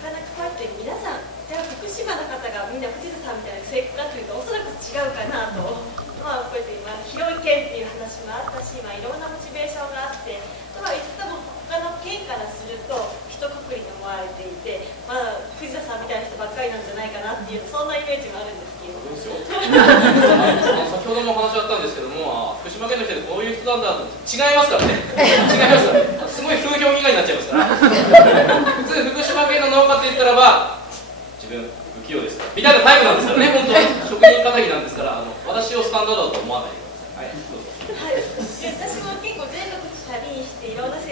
かなかこうやって皆さん、福島の方がみんな藤田さんみたいな性格かというとおそらく違うかなと、まあこうやって今広い県っていう話もあったし、まあ、いろんなモチベーションがあって、とは言っても他の県からすると一括りに思われていて、まあ、藤田さんみたいな人ばっかりなんじゃないかなっていうそんなイメージもあるんですけど。先ほどもお話あったんですけども、福島県の人でこういう人なんだと違いますからね。違いますからね。すごい風評被害になっちゃいますから。普通福島県の農家って言ったらば自分不器用ですからみたいなタイプなんですからね。本当に職人かたぎなんですから、私をスタンダードだと思わないでください。はい、どうぞ。はい、私も結構全国旅にしていろんな生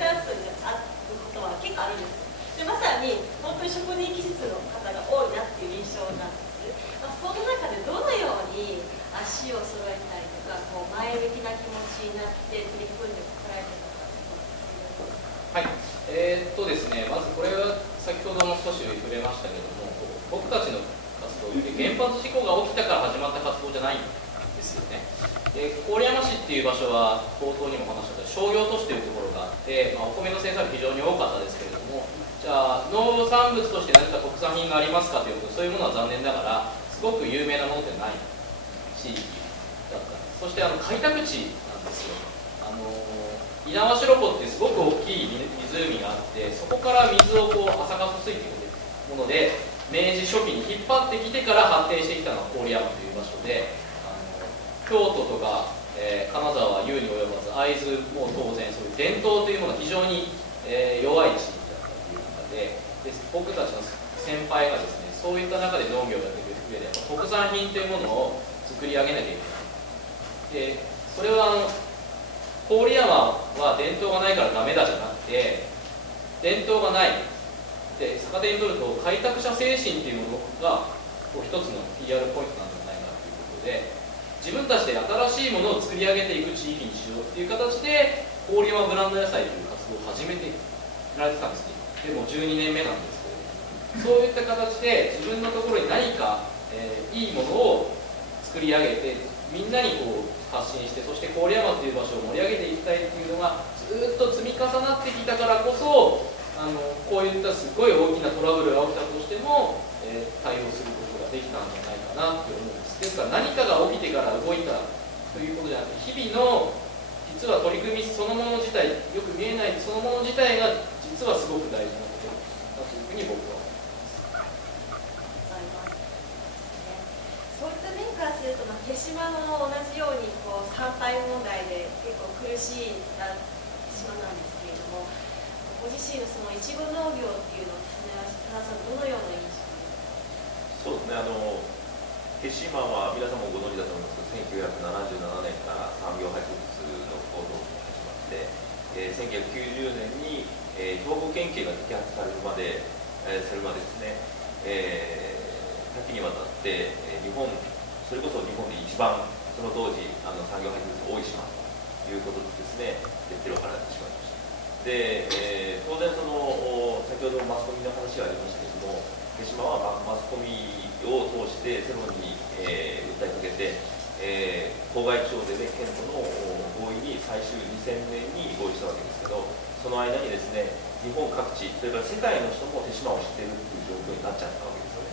産数があることは結構あるんです。でまさに本当に職人技術の方が多いなっていう印象なんです。まあ、その中でどのように足を揃えたりとかこう前向きな気持ちになって取り組んでこられたのか。はい、ですね、まずこれは先ほども少し触れましたけども、僕たちの活動で原発事故が起きたから始まった活動じゃないんですよね。郡山市っていう場所は冒頭にも話した商業都市というところがあって、まあ、お米の生産が非常に多かったですけれども、じゃあ農産物として何か特産品がありますかというと、そういうものは残念ながらすごく有名なものではない地域だった。そして開拓地なんですよ。猪苗代湖ってすごく大きい湖があって、そこから水をこう浅がす水っていうもので明治初期に引っ張ってきてから発展してきたのが郡山という場所で、京都とか、金沢は言うに及ばず、会津も当然そういう伝統というものが非常に、弱い地域だったという中で、僕たちの先輩がですね、そういった中で農業をやっていく上で特産品というものを作り上げなきゃいけない。でそれは郡山は伝統がないからダメだじゃなくて、伝統がないで逆手に取ると開拓者精神というものがこう一つの PR ポイントなんじゃないかということで、自分たちで新しいものを作り上げていく地域にしようっていう形で郡山ブランド野菜という活動を始めてられてたんですね。でも12年目なんですけど、そういった形で自分のところに何か、いいものを作り上げてみんなにこう発信して、そして郡山という場所を盛り上げていきたいっていうのがずっと積み重なってきたからこそ、こういったすごい大きなトラブルが起きたとしても、対応することができたんじゃないかなと思うんです。ですから何かが起きてから動いたということじゃなくて、日々の実は取り組みそのもの自体、よく見えないそのもの自体が実はすごく大事なことだというふうに僕は思います。そういった面からすると、手島も同じようにこう産廃問題で結構苦しい島なんですけれども、ご自身のそのいちご農業っていうのをですね、田中さんどのような印象ですか？そうですね、手島は皆さんもご存知だと思いますけど、1977年から産業廃棄物の行動が始まって、1990年に、兵庫県警が摘発されるまで、ですね、多岐にわたって、それこそ日本で一番その当時産業廃棄物が多い島ということでですね、レッテルを貼られてしまいました。で、当然先ほどマスコミの話がありましたけれども、手島はマスコミを通して世論に、訴えかけて、当該町で、県との合意に最終2000年に合意したわけですけど、その間にですね、日本各地、それから世界の人も手島を知っているという状況になっちゃったわけですよね。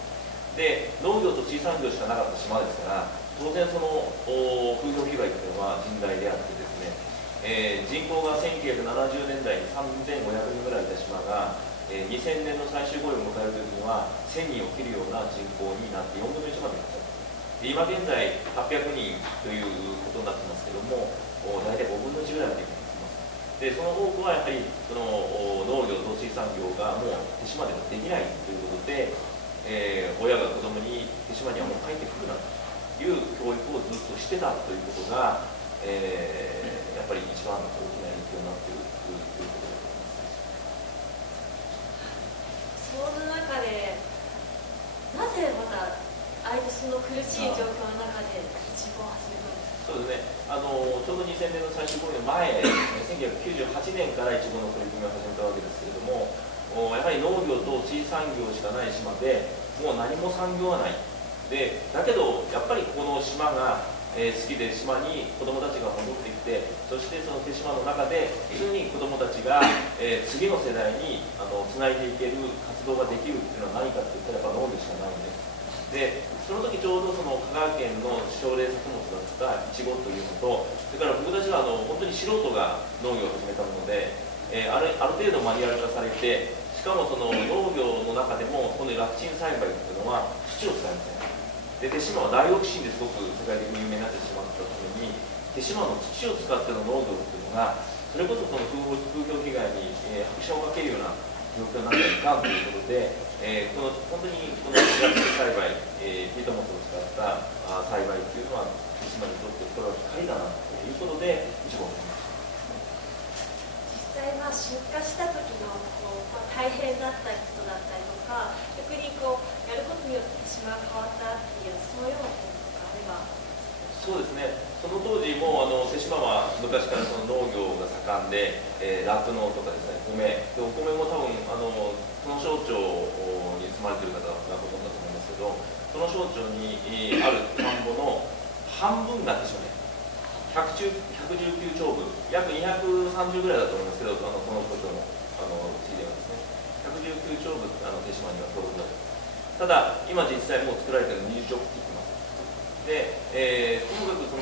で、農業と水産業しかなかった島ですから、当然その風評被害というのは甚大であってですね、人口が1970年代に3500人ぐらいいた島が、2000年の最終合意を迎えるときには1000人を切るような人口になって4分の1までいっちゃった。今現在800人ということになってますけども、大体5分の1ぐらいまでいってます。で、その多くはやはりその農業と水産業がもう手島でもできないということで、親が子供に手島にはもう帰ってくるなという教育をずっとしてたということが、やっぱり一番大きな影響になっているということです。その中でなぜまたあえてその苦しい状況の中でいちごを始めたんですか？そうですね、ちょうど2000年の最終合意の前、1998年からいちごの取り組みを始めたわけですけれども、やはり農業と水産業しかない島で、もう何も産業がない。でだけどやっぱりこの島が好きで島に子どもたちが戻ってきて、そしてその手島の中で普通に子どもたちが、次の世代につないでいける活動ができるっていうのは何かって言ったらやっぱ農業しかないんです。でその時ちょうどその香川県の奨励作物だったイチゴというのと、それから僕たちは本当に素人が農業を始めたもので、ある程度マニュアル化されて、しかもその農業の中でもこのラッチン栽培っていうのは土を使いません。で手島はダイオキシンですごく世界的に有名になってしまったために、手島の土を使っての農業っていうのがそれこそその風評被害に、拍車をかけるような状況になっていかんということで、本当にこのラッチン栽培、ピートモスを使った栽培っていうのは手島にとってこれは光だなということで一番思います。実際出荷した時の大変だった人だったりとか、逆にやることによって手島が変わったっていうそういうようなことがあれば。そうですね、その当時も手島は昔からその農業が盛んで、酪農とかですね、お米も多分その省庁に住まれている方がほとんどだと思いますけど、その省庁にある田んぼの半分が手島ね、119丁分、約230ぐらいだと思いますけど、この省庁の地ではですね、119丁分手島には登録だと。ただ今実際もう作られているの20丁って言ってます。で、ともかくその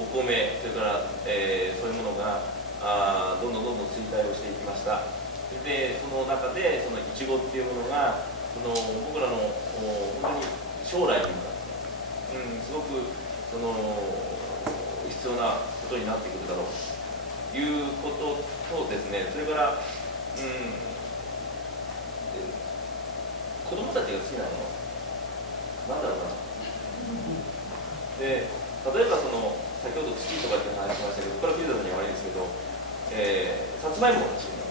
お米、それから、そういうものがどんどん衰退をしていきました。でその中でそのイチゴっていうものが僕らの本当に将来に向かって、すごく必要なことになってくるだろうということとですね、それから、子供たちが好きなものなんだろうな。で例えば先ほど月とかって話しましたけど、これはピザさんには悪いですけど、さつまいもが欲しいな。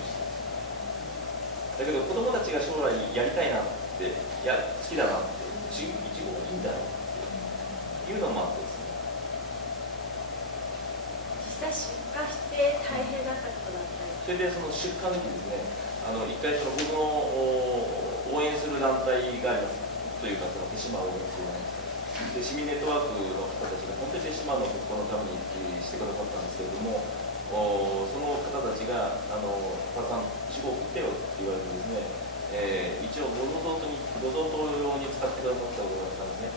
だけど子供たちが将来やりたいなって、好きだなって、いちごがいいんだよっていうのもあってですね。実際出荷して大変だったことだったり。それでその出荷の時ですね、一回僕の応援する団体がありますというか、手島を応援する団体。で市民ネットワークの方たちが本当に手島の復興のためにしてくださったんですけれども、その方たちが「たくさんイチゴを送ってよ」って言われてですね、一応ご贈答用に使ってくださったことがあったんですね。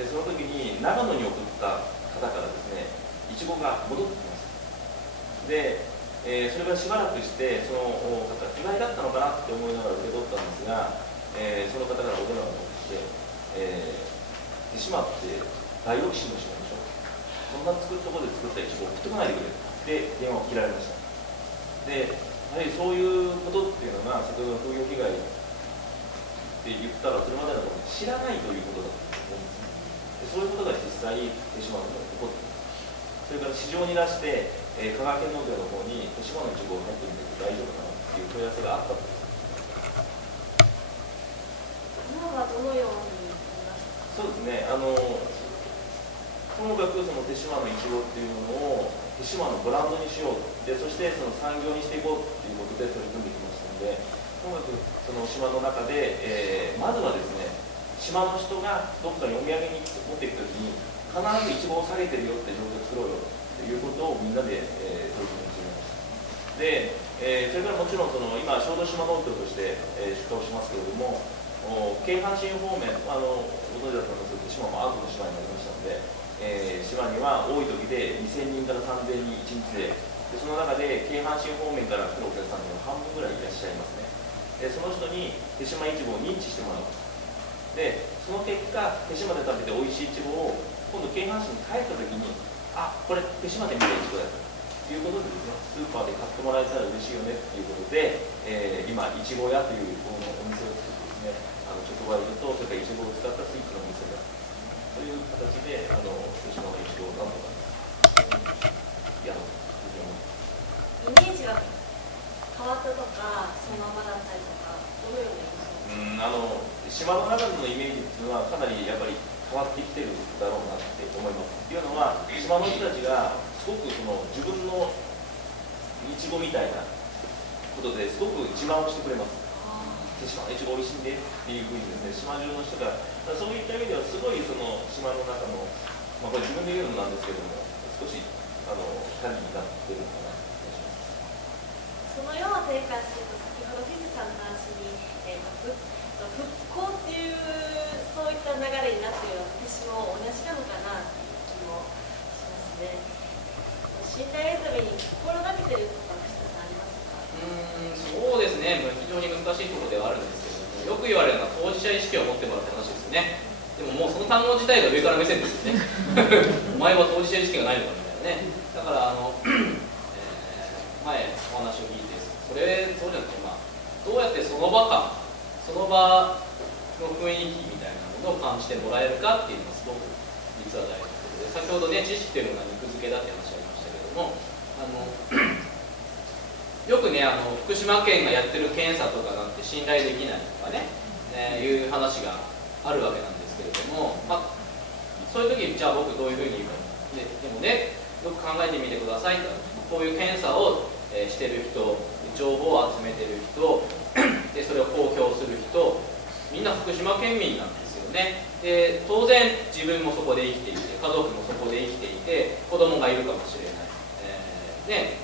でその時に長野に送った方からですね、イチゴが戻ってきました。で、それがしばらくしてその方意外だったのかなって思いながら受け取ったんですが、その方からお電話が来て、手島って大オキシンの島でしょ、そんなところで作ったイチゴを送ってこないでくれって電話を切られました。でやはりそういうことっていうのが、先ほどの風評被害って言ったらそれまでのことを知らないということだと思うんです。でそういうことが実際手島の中で起こっています。それから市場に出して、香川県農業の方に手島のイチゴを入ってみて大丈夫かなっていう問い合わせがあったと。今はどのように。そうですね、ともかくその手島のイチゴっていうものを手島のブランドにしようと、でそしてその産業にしていこうということで取り組んできましたので、ともかくその島の中で、まずはですね、島の人がどこかにお土産に持っていくときに必ずイチゴを下げてるよって状況を作ろうよということをみんなで、取り組み始めました。で、それからもちろん今小豆島農協として、出荷をしますけれども、京阪神方面、ご存知だと思いますけど、島もアウトの島になりましたので、島には多い時で2000人から3000人1日で、その中で京阪神方面から来るお客さんの半分ぐらいいらっしゃいますね。でその人に手島いちごを認知してもらう。でその結果、手島で食べて美味しいいちごを今度京阪神に帰った時に、これ手島で見たいちごだということでですね、スーパーで買ってもらえたら嬉しいよねということで、今いちご屋というお店を作ってですね、直売所とそれからイチゴを使ったスイーツのお店がという形で手島のイチゴをなんとかやろうというふうに思います。イメージは変わったとかそのままだったりとか、どのような島の中でのイメージっていうのはかなりやっぱり変わってきてるだろうなって思います。というのは島の人たちがすごく自分のイチゴみたいなことですごく自慢をしてくれます。手島のイチゴおいしいんでっていうふうにですね、島中の人が、そういった意味ではすごい島の中のこれ自分で言うのもなんですけども、少しキャリーになってるのかなと思います。そのような展開すると、先ほどフィズさんの話に、復興っていうそういった流れになっているのは私も同じなのかなっていう気もしますね。信頼得るために心がけてることは藤田さんありますか？そうですね、非常に難しいところではあるんですけども、よく言われるのは当事者意識を持ってもらうって話ですよね。でももうその単語自体が上から目線ですよね。お前は当事者意識がないのかみたいなね。だから前お話を聞いて、そうじゃなくて、どうやってその場感、その場の雰囲気みたいなものを感じてもらえるかっていうのがすごく実は大事なことで、先ほどね、知識というのが肉付けだって話ありましたけれども、よくね、福島県がやってる検査とかなんて信頼できないとかね、いう話があるわけなんですけれども、そういう時じゃあ僕どういうふうに言うか、でもね、よく考えてみてくださいと、こういう検査をしてる人、情報を集めてる人で、それを公表する人、みんな福島県民なんですよね。で当然自分もそこで生きていて、家族もそこで生きていて、子供がいるかもしれない、家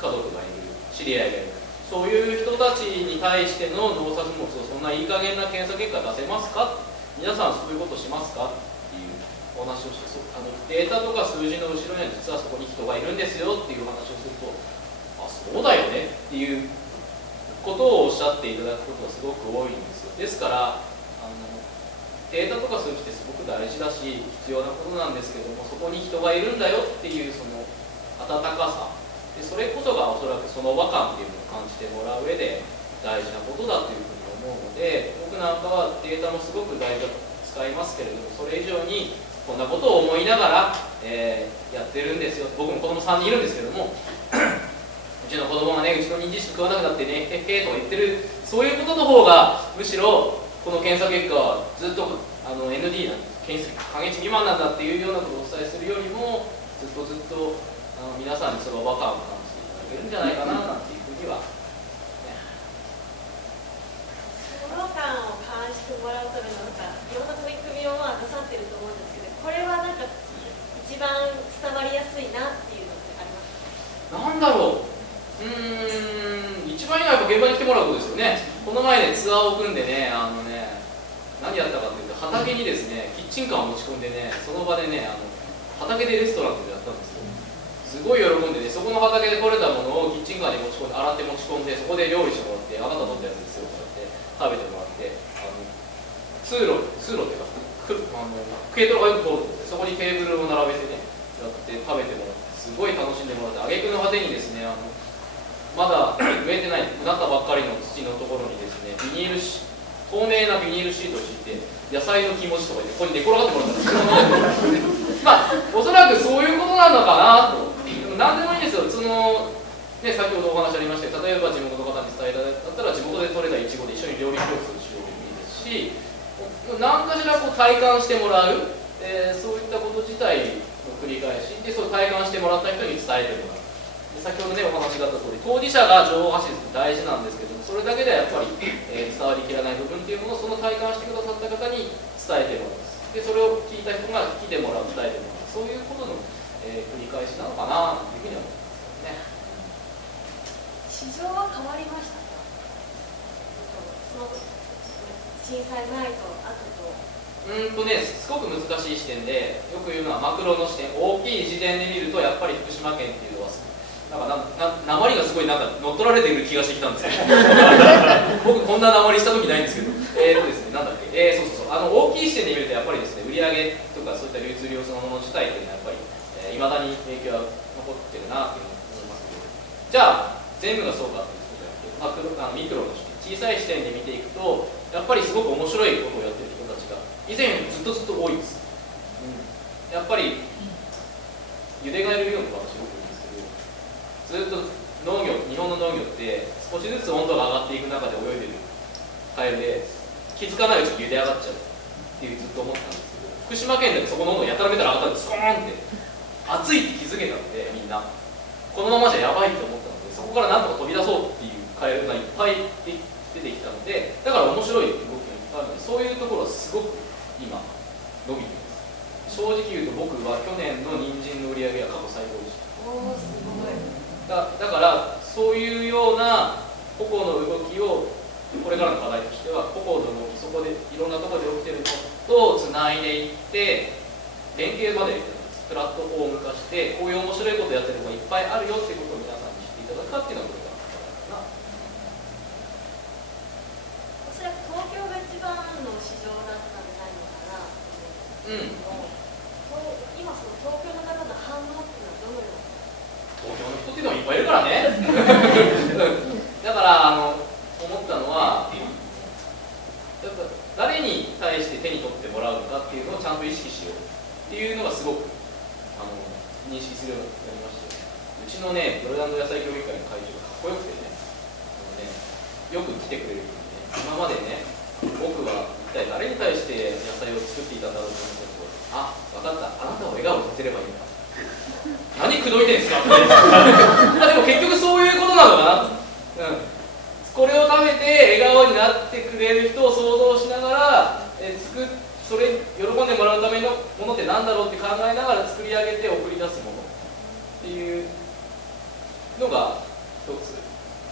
族がいる、知り合いがいる、そういう人たちに対しての農作物をそんないい加減な検査結果出せますか、皆さんそういうことしますかっていうお話をして、データとか数字の後ろには実はそこに人がいるんですよっていう話をすると、そうだよねっていうことをおっしゃっていただくことがすごく多いんですよ。ですからデータとか数字ってすごく大事だし必要なことなんですけども、そこに人がいるんだよっていうその温かさで、それこそがおそらくその和感っていうのを感じてもらう上で大事なことだというふうに思うので、僕なんかはデータもすごく大事だと使いますけれども、それ以上にこんなことを思いながら、やってるんですよ。僕も子供3人いるんですけどもうちの子供がね、うちの人参しか食わなくなってね、へっへーとか言ってる、そういうことの方がむしろこの検査結果はずっとND なんです、検出過激値未満なんだっていうようなことをお伝えするよりも、ずっと皆さんにその和感を感じていただけるんじゃないかななんていうふうには、その和感を感じてもらうためのいろんな取り組みをなさってると思うんですけど、これは一番伝わりやすいなっていうのってありますか？なんだろう、一番いいのはやっぱ現場に来てもらうことですよね。この前ね、ツアーを組んでね、何やったかというと、畑にですね、キッチンカーを持ち込んでね、その場でね、畑でレストランってやったんですよ。すごい喜んでね、そこの畑で採れたものをキッチンカーに持ち込んで、洗って持ち込んで、そこで料理してもらって、あなた取ったやつですよって食べてもらって、通路っていうか、軽トラがよく通るので、そこにテーブルを並べてね、やって食べてもらって、すごい楽しんでもらって、挙句の果てにですね、まだ植えてない、なったばっかりの土のところにですね、透明なビニールシートを敷いて、野菜の気持ちとか言って、ここに寝転がってもらったんですよ。おそらくそういうことなのかなと。何でもいいんですよ。先ほどお話ありましたけど、例えば地元の方に伝えただったら、地元で採れたイチゴで一緒に料理教室をしようでもいいですし、何かしら体感してもらう、そういったこと自体の繰り返しで、そう体感してもらった人に伝えてもらう。先ほどね、お話があった通り、当事者が情報発信するの大事なんですけども、それだけではやっぱり、伝わりきらない部分っていうものを、その体感してくださった方に伝えてもらう。で、それを聞いた人が来てもらう、伝えてもらう。そういうことの、繰り返しなのかなというふうに思いますね。市場は変わりましたか？その震災前と後と。すごく難しい視点で、よく言うのはマクロの視点、大きい視点で見ると、やっぱり福島県っていうのは訛りがすごい乗っ取られている気がしてきたんですけど僕こんな訛りした時ないんですけどですね、なんだっけ、大きい視点で見るとやっぱりですね、売上とかそういった流通量そのもの自体というのはやっぱりいまだに影響が残ってるなというふうに思いますけど、じゃあ全部がそうかということじゃなくて、ミクロの視点、小さい視点で見ていくと、やっぱりすごく面白いことをやってる人たちが以前よりずっと多いです。やっぱりゆでガエル漁の話よく言うんですけど、ずっと日本の農業って少しずつ温度が上がっていく中で泳いでるカエルで、気づかないうちに茹で上がっちゃうっていうずっと思ったんですけど、福島県でそこの温度やたらめたら上がったんで、スコーンって暑いって気づけたので、みんなこのままじゃやばいと思ったので、そこからなんとか飛び出そうっていうカエルがいっぱい出てきたので、だから面白い動きがいっぱいあるので、そういうところはすごく今伸びています。正直言うと僕は去年の人参の売り上げは過去最高でした。おお、すごい。だからそういうような個々の動きをこれからの課題としては個々の動き、そこでいろんなところで起きてるのとつないでいって連携までプラットフォーム化して、こういう面白いことやってるのがいっぱいあるよっていうことを皆さんに知っていただくかっていうのがこれからのおそらく東京が一番の市場だったんじゃないのかなと思うんですけど、今その東京の方の反応っていうのはどのような？東京の人っていうのもいっぱいいるからねだから思ったのは、やっぱ誰に対して手に取ってもらうのかっていうのをちゃんと意識しようっていうのがすごく認識するようになりまして、うちのねブロダンド野菜協議会の会長がかっこよくてね、よく来てくれるんで、今までね僕は一体誰に対して野菜を作っていたんだろうと思ったけど、あ、分かった、あなたを笑顔にさせればいいんだ何口説いてんですかってでも結局そういうことなのかな、これを食べて笑顔になってくれる人を想像しながら、それ喜んでもらうためのものって何だろうって考えながら作り上げて送り出すものっていうのが一つ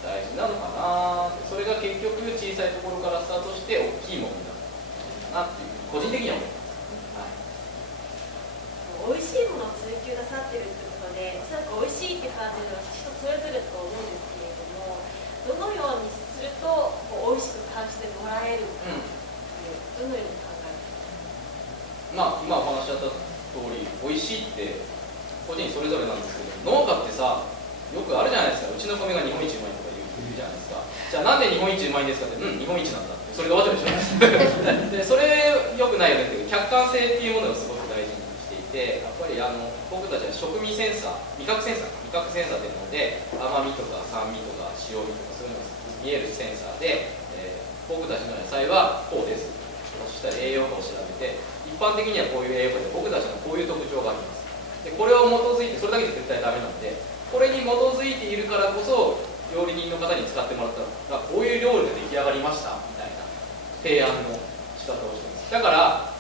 大事なのかな。それが結局小さいところからスタートして大きいものになるなっていう個人的には思います。美味しいものを追求なさってるってことで、おそらく美味しいって感じるのは人それぞれと思うんですけれども、どのようにすると美味しく感じてもらえるかっていう、どのように考えてまあ今お話しあった通り、美味しいって個人それぞれなんですけど、農家ってさよくあるじゃないですか。うちの米が日本一うまいとか言うじゃないですか。じゃあなんで日本一うまいんですかって、日本一なんだって、それで終わっちゃうでしょでそれ良くないよねっていう客観性っていうものをすごく大事にしていて、やっぱり僕たちは食味センサー、味覚センサーっていうので、甘みとか酸味とか塩味とかそういうのが見えるセンサーで、僕たちの野菜はこうです。そしたら栄養価を調べて、一般的にはこういう栄養価で僕たちのこういう特徴があります。でこれを基づいて、それだけで絶対ダメなので、これに基づいているからこそ料理人の方に使ってもらったらこういう料理が出来上がりましたみたいな提案の仕方をしています。だから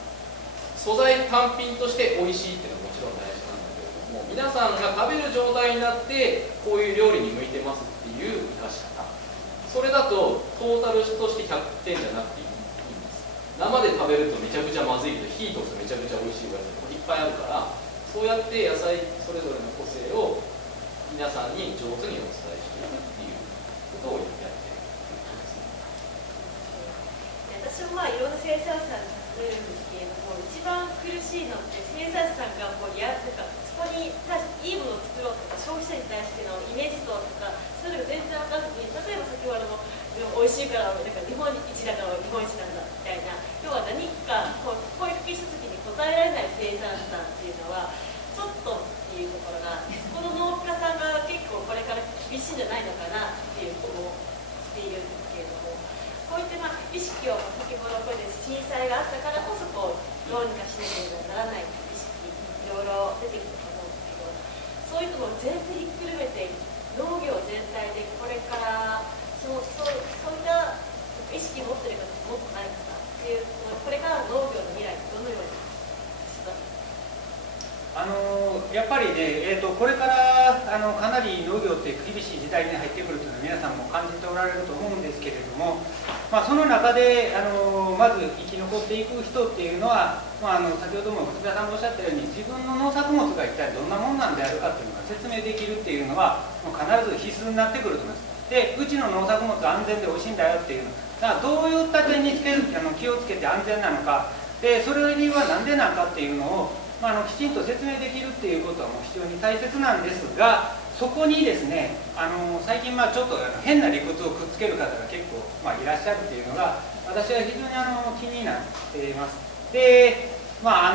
素材単品として美味しいっていうのはもちろん大事なんだけれども、皆さんが食べる状態になってこういう料理に向いてますっていう生かし方、それだとトータルとして100点じゃなくていいんです。生で食べるとめちゃくちゃまずいけど火通すとめちゃくちゃ美味しいお野菜いっぱいあるから、そうやって野菜それぞれの個性を皆さんに上手にお伝えしていくっていうことをやっている私もいろんな生産者に尋ねるんですけれども、一番苦しいのって生産者さんがそこに対していいものを作ろうとか、消費者に対してのイメージ像とかそういうのが全然分からずに、例えば先ほどの美味しいから日本一だから日本一なんだみたいな、要は何か声かけした時に答えられない生産者さんっていうのはちょっとっていうところが、そこの農家さんが結構これから厳しいんじゃないのかなっていう気もしているんですけれども、こういって意識を先ほどこれで震災があったからこそどうにかしなければならない意識いろいろ出てきたと思うんですけど、そういうのも全部ひっくるめて農業全体でこれからそういった意識を持ってる方もっとないですかっていう、これからの農業の未来どのようにですか？やっぱりね、これからかなり農業って厳しい時代に入ってくるというのは皆さんも感じておられると思うんですけれども、その中でまず生き残っていく人っていうのは、先ほども藤田さんがおっしゃったように自分の農作物が一体どんなものなんであるかっていうのが説明できるっていうのはもう必ず必須になってくると思います。で、うちの農作物は安全で美味しいんだよっていうのだからどういった点に気をつけて安全なのかで、それの理由は何でなのかっていうのをきちんと説明できるっていうことはもう非常に大切なんですが、そこにですね、最近ちょっと変な理屈をくっつける方が結構いらっしゃるっていうのが私は非常に気になっています。で、あ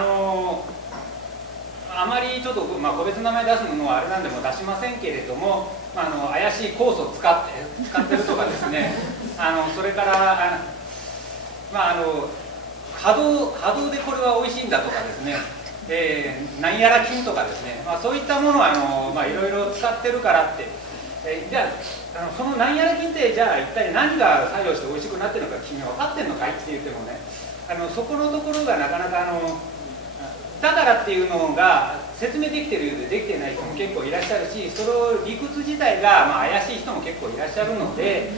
まりちょっと個別名前出すのはあれなんでも出しませんけれども、怪しい酵素を使ってるとかですねそれから波動でこれは美味しいんだとかですね、なんやら菌とかですね、そういったものはいろいろ使ってるからって、じゃあそのなんやら菌ってじゃあ一体何が作用して美味しくなってるのか君分かってんのかいって言ってもね、そこのところがなかなかだからっていうのが説明できてるようでできてない人も結構いらっしゃるし、その理屈自体が怪しい人も結構いらっしゃるので、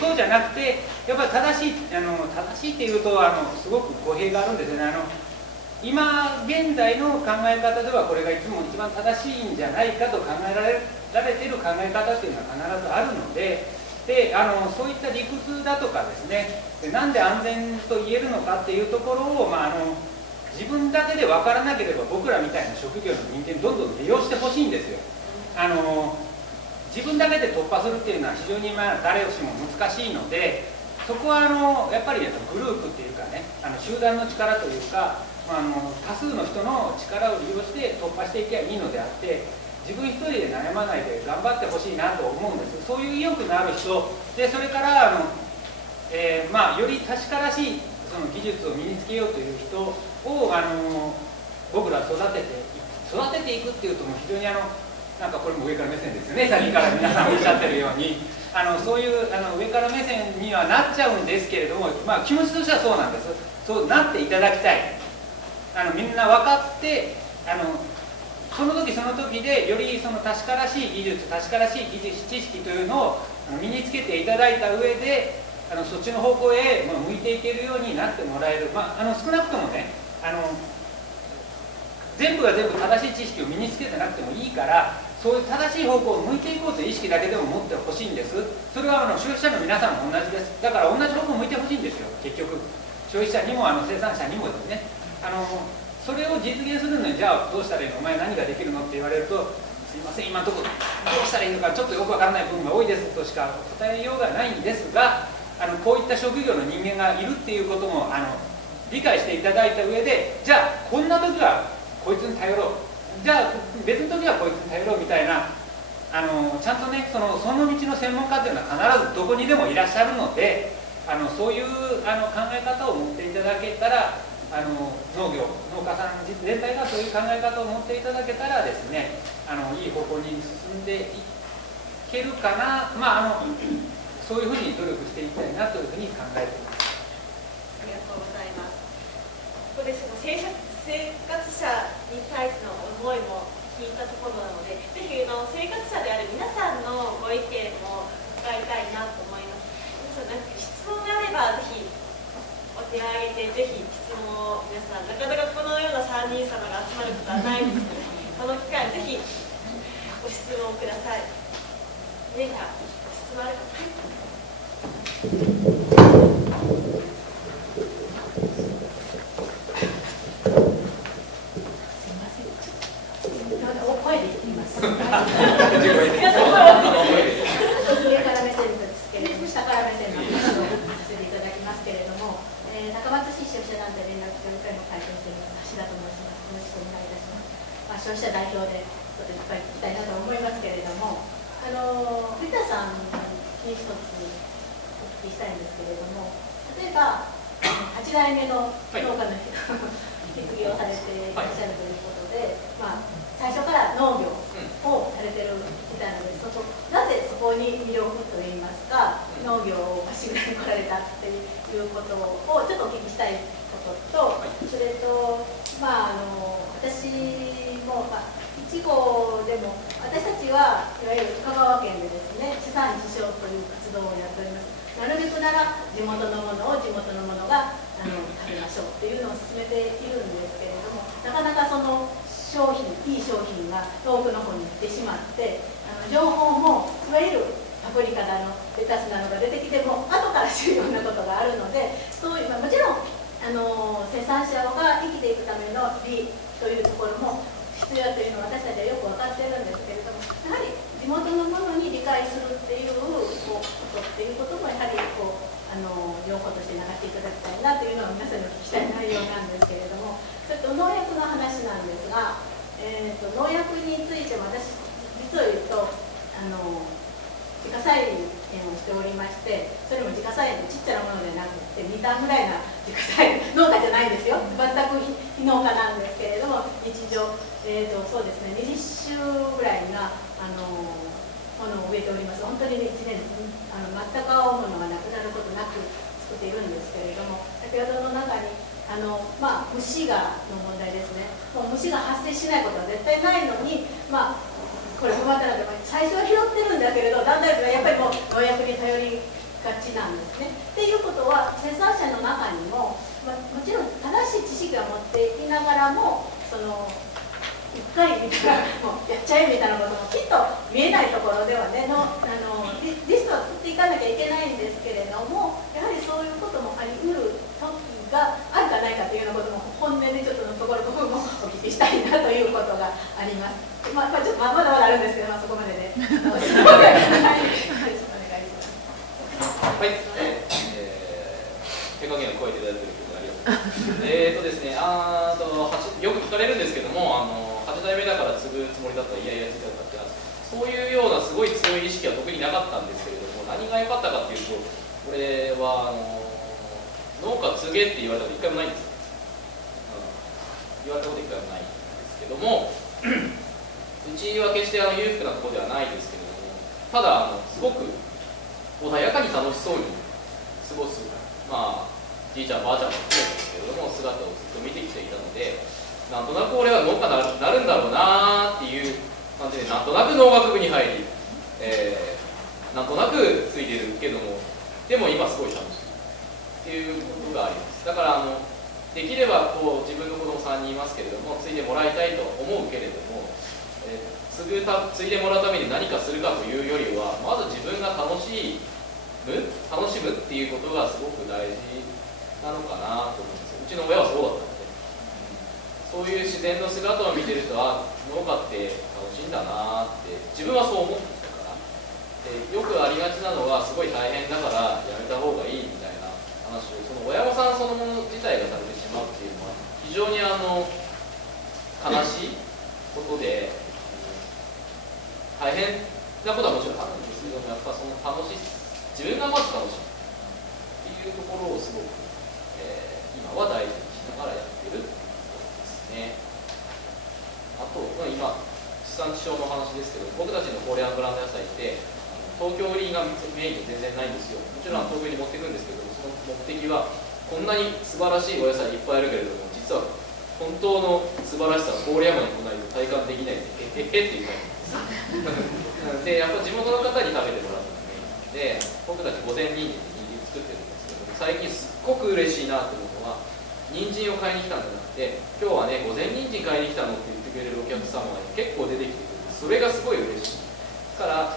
そうじゃなくて、やっぱり正しいっていうとすごく語弊があるんですよね。今現在の考え方ではこれがいつも一番正しいんじゃないかと考えられている考え方っていうのは必ずあるので、そういった理屈だとかですね、なんで安全と言えるのかっていうところを、自分だけで分からなければ僕らみたいな職業の人間どんどん利用してほしいんですよ。自分だけで突破するっていうのは非常に誰しも難しいので、そこはやっぱりグループっていうかね、集団の力というか、多数の人の力を利用して突破していけばいいのであって、自分一人で悩まないで頑張ってほしいなと思うんです。そういう意欲のある人で、それからより確からしいその技術を身につけようという人を僕ら育てていくっていうと、もう非常になんかこれも上から目線ですよね、先から皆さんおっしゃってるようにそういう上から目線にはなっちゃうんですけれども、気持ちとしてはそうなんです。そうなっていただきたい。みんな分かってその時その時でよりその確からしい技術、確からしい知識というのを身につけていただいた上でそっちの方向へ向いていけるようになってもらえる、少なくともね全部が全部正しい知識を身につけてなくてもいいから、そういう正しい方向を向いていこうという意識だけでも持ってほしいんです。それは消費者の皆さんも同じです。だから同じ方向を向いてほしいんですよ。結局消費者にも生産者にもですね、それを実現するのにじゃあどうしたらいいの、お前何ができるのって言われると、すいません今のところどうしたらいいのかちょっとよくわからない部分が多いですとしか答えようがないんですが、こういった職業の人間がいるっていうことも理解していただいた上で、じゃあこんな時はこいつに頼ろう、じゃあ別の時はこいつに頼ろうみたいなちゃんとねその道の専門家っていうのは必ずどこにでもいらっしゃるので、そういう考え方を持っていただけたら、農家さん全体がそういう考え方を持っていただけたらですね、いい方向に進んでいけるかな、そういうふうに努力していきたいなというふうに考えています。ありがとうございます。ここで生活者に対しての思いも聞いたところなので、ぜひ生活者である皆さんのご意見も伺いたいなと思います。質問があればぜひお手を挙げて、ぜひ質問を皆さん、なかなかこのような3人様が集まることはないですので、この機会ぜひご質問ください。何か質問あれば。上から目線ですけれども、下から目線の話をさせていただきますけれども、高松市消費者団体連絡協議会の会長をしています橋田と申します。よろしくお願いいたします。消費者代表でちょっといっぱい聞きたいなと思いますけれども、藤田さんに一つお聞きしたいんですけれども、例えば8代目の農家の人、引き継ぎをされていらっしゃるということで、最初から農業をされてるみたいなので、なぜそこに魅力といいますか、農業をしぐらに来られたっていうことをちょっとお聞きしたいことと、それと、私も、1号でも、私たちはいわゆる香川県でですね、地産地消という活動をやっております。なるべくなら地元のものを地元のものが食べましょうっていうのを進めているんですけれども、なかなかそのいい商品が遠くの方に行ってしまって、情報もいわゆるパプリカだのレタスなのが出てきても後から知るようなことがあるので、そういうもちろん生産者が生きていくための利というところも必要というのは私たちはよく分かっているんですけれども、やはり地元のものに理解するっていうことっていうこともやはり情報として流していただきたいなというのは皆さんにお聞きしたい内容なんですけれども、ちょっと農薬の話なんですが、農薬についても私実を言うと自家菜園をしておりまして、それも自家菜園のちっちゃなものではなくて2単ぐらいな自家菜園、農家じゃないですよ、全く非農家なんですけれども、日常、そうですね、20種ぐらいなものを植えております。本当に1年全く青物がなくなることなく作っているんですけれども、先ほどの中に虫がの問題ですね。もう虫が発生しないことは絶対ないのに、これ不またらでも最初は拾ってるんだけれど、だんだんやっぱりもう農薬に頼りがちなんですね。っていうことは生産者の中にも、もちろん正しい知識を持っていきながらも、うっかり見たらもうやっちゃえみたいなこともきっと見えないところではねリストは作っていかなきゃいけないんですけれども、やはりそういうこともありうる時があるかないかというようなことも本音でちょっとのところ僕もお聞きしたいなということがあります。ちょっとまだまだあるんですけど、そこまでで、よろしくお願いします。はい、手加減を超えていただいていることでありがとうございます。ですね、よく聞かれるんですけども、8代目だから継ぐつもりだったらいやいや継ぐだったって、そういうようなすごい強い意識は特になかったんですけれども、何が良かったかっていうと、これは農家継げって言われたこと一回もないんです。言われたこと一回もないんですけども、うちは決して裕福なところではないですけれども、ただすごく穏やかに楽しそうに過ごす、じいちゃんばあちゃんも含めですけれども姿をずっと見てきていたので、なんとなく俺は農家になるんだろうなっていう感じで、なんとなく農学部に入り、なんとなくついてるけども、でも今すごい楽しいっていうことがあります。だからできれば自分の子供3人いますけれども、継いでもらいたいと思うけれども、継いでもらうために何かするかというよりは、まず自分が楽しむっていうことがすごく大事なのかなと思うんですよ。うちの親はそうだったので、そういう自然の姿を見てると、農家って楽しいんだなって自分はそう思ってたから。よくありがちなのは、すごい大変だからやめた方がいいみたいな話を、その親御さんそのもの自体がされてしまうっていうのは非常に悲しいことで、大変なことはもちろんあるんですけども、やっぱその自分がまず楽しいっていうところをすごく、今は大事にしながらやってるってことですね。あと、今地産地消の話ですけど、僕たちの高齢ブランド野菜って東京売りがメインで全然ないんですよ。もちろん東京に持っていくんですけど、その目的はこんなに素晴らしいお野菜いっぱいあるけれども、実は本当の素晴らしさは郡山に来ないと体感できないっていう感じですで、やっぱ地元の方に食べてもらうのがメインで、僕たち御前人参で人参作ってるんですけど、最近すっごく嬉しいなと思うのは、人参を買いに来たんじゃなくて、今日はね、御前人参買いに来たのって言ってくれるお客様が結構出てきてくる。それがすごい嬉しい。から、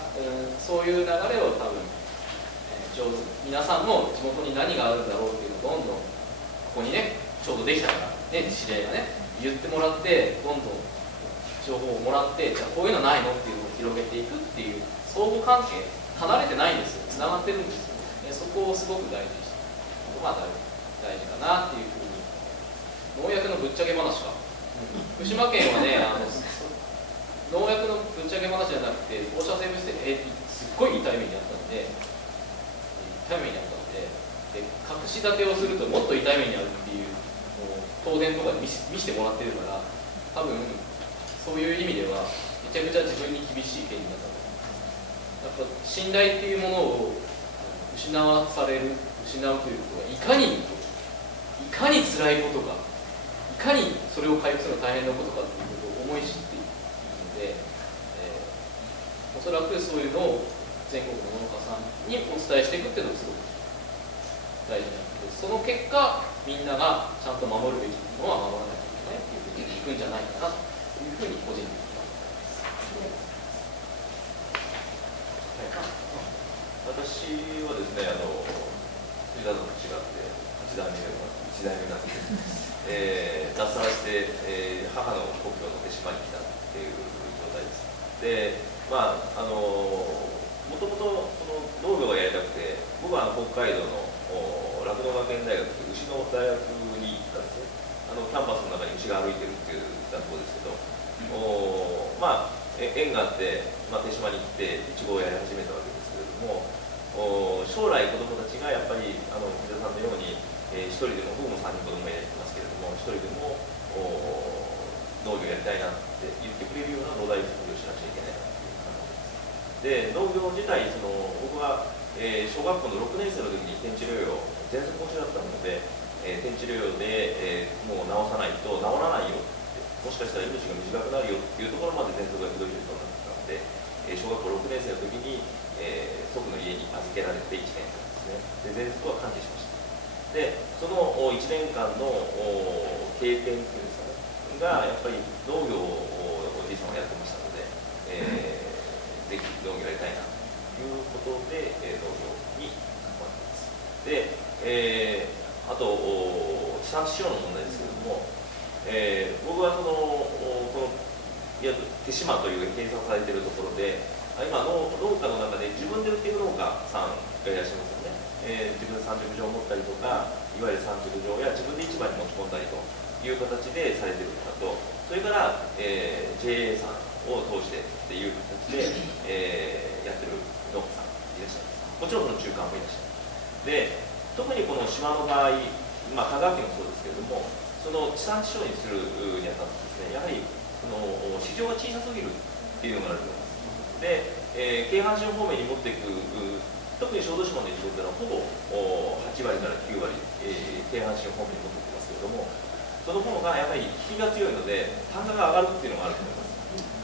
そういう流れを多分、皆さんも地元に何があるんだろうっていうのをどんどんここにね、ちょうどできたから、ね、知り合いがね、言ってもらって、どんどん情報をもらって、じゃあこういうのないのっていうのを広げていくっていう相互関係、離れてないんですよ、つながってるんですよ。そこをすごく大事にしていくことが大事かなっていうふうに。農薬のぶっちゃけ話か。福島県はね、農薬のぶっちゃけ話じゃなくて、放射性物質ですっごい痛い目にあったので、で隠し立てをするともっと痛い目にあるっていうのを東電とかで見せてもらってるから、多分そういう意味ではめちゃくちゃ自分に厳しい権利だと思う。やっぱ信頼っていうものを失うということがいかに辛いことか、いかにそれを回復するのが大変なことかということを思い知っているので、おそらくそういうのを全国の農家さんにお伝えしていくっていうのがすごく大事なので、その結果みんながちゃんと守るべきものは守らなきゃいけないっていうふうにいくんじゃないかなというふうに個人的に思います。私はですね、藤田さんと違って1代目なんで、脱サラして、母の故郷の手島に来たっていう状態です。で、もともと農業がやりたくて、僕は北海道の酪農学園大学という牛の大学に行ったんですね。キャンパスの中に牛が歩いてるっていう学校ですけど、縁があって、手島に行っていちごをやり始めたわけですけれども、将来子どもたちがやっぱり藤田さんのように、一人でも、僕も3人子どもがやってますけれども、一人でも農業やりたいなって言ってくれるような農大工業をしなくちゃいけないなっていう感じです。で、農業自体、僕は、小学校の6年生の時に天地療養、喘息持ちだったので、天地療養で、もう治さないと治らないよって、もしかしたら命が短くなるよっていうところまで喘息がひどい状況になってたので、小学校6年生の時に、祖父の家に預けられて1年間ですね。で喘息は完治しました。でその1年間の経験っていうんですかねがやっぱり農業をおじいさんはやってましたので、ぜひ農業やりたいなということで、農業に関わっています。で、あと地産地消の問題ですけれども、僕はこのいわゆる手島という計算されているところで、今農家の中で自分で売っている農家さんがいらっしゃいますよね。自分で産直場を持ったりとか、いわゆる産直場や自分で市場に持ち込んだりという形でされている方と、それから、JA さんを通してっていう形で、やってる農家さんいらっしゃいます。もちろんその中間もいらっしゃる。で特にこの島の場合、香川県もそうですけれども、その地産地消にするにあたってですね、やはりその市場が小さすぎるっていうのがあると思います。で、京阪神方面に持っていく、特に小豆島のイチゴというのはほぼ8割から9割、京阪神方面に持っていきますけれども、その方がやはり引きが強いので単価が上がるっていうのがあると思いま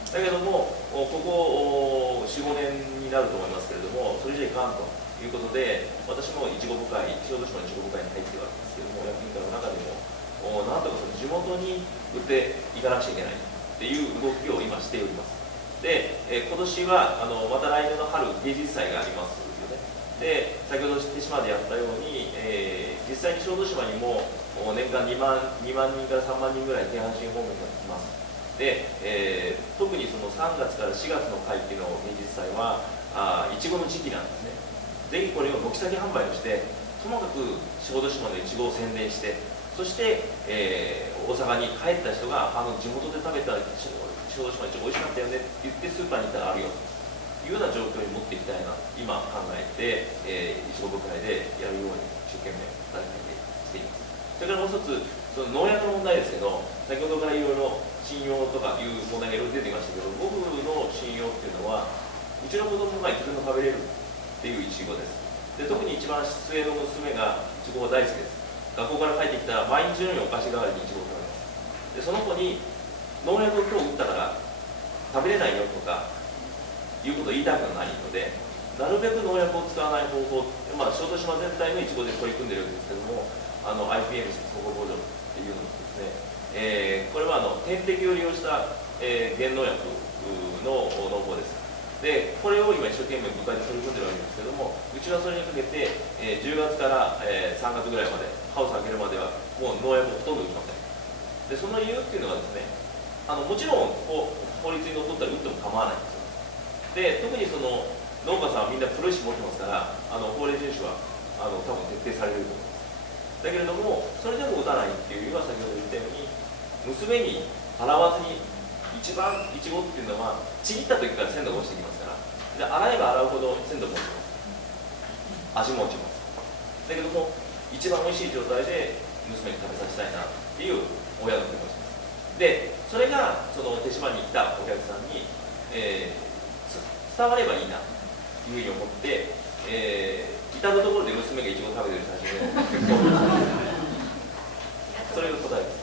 す。だけどもここ 4,5 年になると思いますけれども、それじゃいかんということで、私もいちご部会、小豆島のいちご部会に入っているわけですけれども、役員会の中でもなんとかその地元に売っていかなくちゃいけないっていう動きを今しております。で、今年はまた来年の春芸術祭がありますよね。で先ほど手島でやったように、実際に小豆島にも年間2万人から3万人ぐらい京阪神方面が来ます。で、特にその3月から4月の会期の芸術祭はいちごの時期なんですね。ぜひこれを軒先販売をして、ともかく小豆島のいちごを宣伝して、そして、大阪に帰った人が地元で食べた小豆島いちご美味しかったよねって言ってスーパーに行ったらあるよというような状況に持っていきたいな今考えて、いちご部会でやるように一生懸命働いてしています。それからもう一つ、その農薬の問題ですけど、先ほどからいろいろ信用とかいう問題がいろいろ出てきましたけど、僕の信用っていうのは、うちの子供がいつでも食べれるっていういちごです。で特に一番末の娘がいちごが大好きです。学校から帰ってきたら毎日のようにお菓子代わりにいちごを食べます。でその子に農薬を今日打ったから食べれないよとかいうことを言いたくないので、なるべく農薬を使わない方法、小豆島全体のいちごで取り組んでるんですけども、IPM 総合工場っていうのですね、これは点滴を利用した、減農薬の農法です。でこれを今一生懸命部会で取り組んでるわけですけども、うちはそれにかけて、10月から、3月ぐらいまでハウス開けるまではもう農薬をほとんど打ちません。でその理由っていうのはですね、もちろん法律にのっとったら打っても構わないんですよ。で特にその農家さんはみんなプロ意識持ってますから、法令遵守は多分徹底されると思います。だけれどもそれでも打たないっていうよりは、先ほど言ったように娘に洗わずに、一番いちごっていうのはちぎった時から鮮度が落ちてきますから、で洗えば洗うほど鮮度も落ちます。味も落ちます。だけども一番おいしい状態で娘に食べさせたいなっていう親の気持ちです。でそれがその手島に来たお客さんに、伝わればいいなというふうに思って、至る所で娘がいちごを食べてる写真をそれが答えです。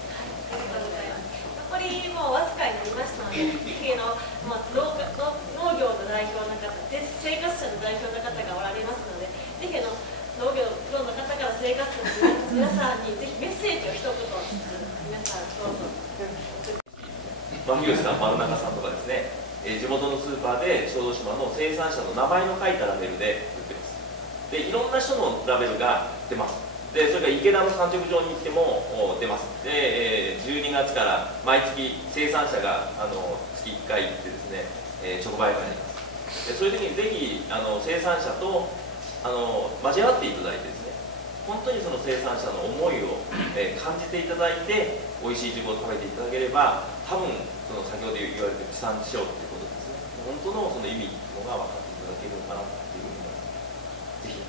残りもうわずかになりましたので、農業の代表の方で生活者の代表の方がおられますので、ぜひ農業プロの方から生活者の皆さんにぜひメッセージを一言皆さんどうぞ。牧吉さん、丸中さんとかですね、地元のスーパーで小豆島の生産者の名前の書いたラベルで売ってます。でいろんな人のラベルが出ます。でそれから池田の産直場に行っても出ます。で、12月から毎月生産者が月1回行ってですね、直売会になります。でそういう時にぜひ生産者と交わっていただいてですね、本当にその生産者の思いを、感じていただいて美味しいいちごを食べていただければ、多分その先ほど言われた地産地消ということですね、本当のその意味というのが分かっていただけるのかなというふうに思います。ぜひ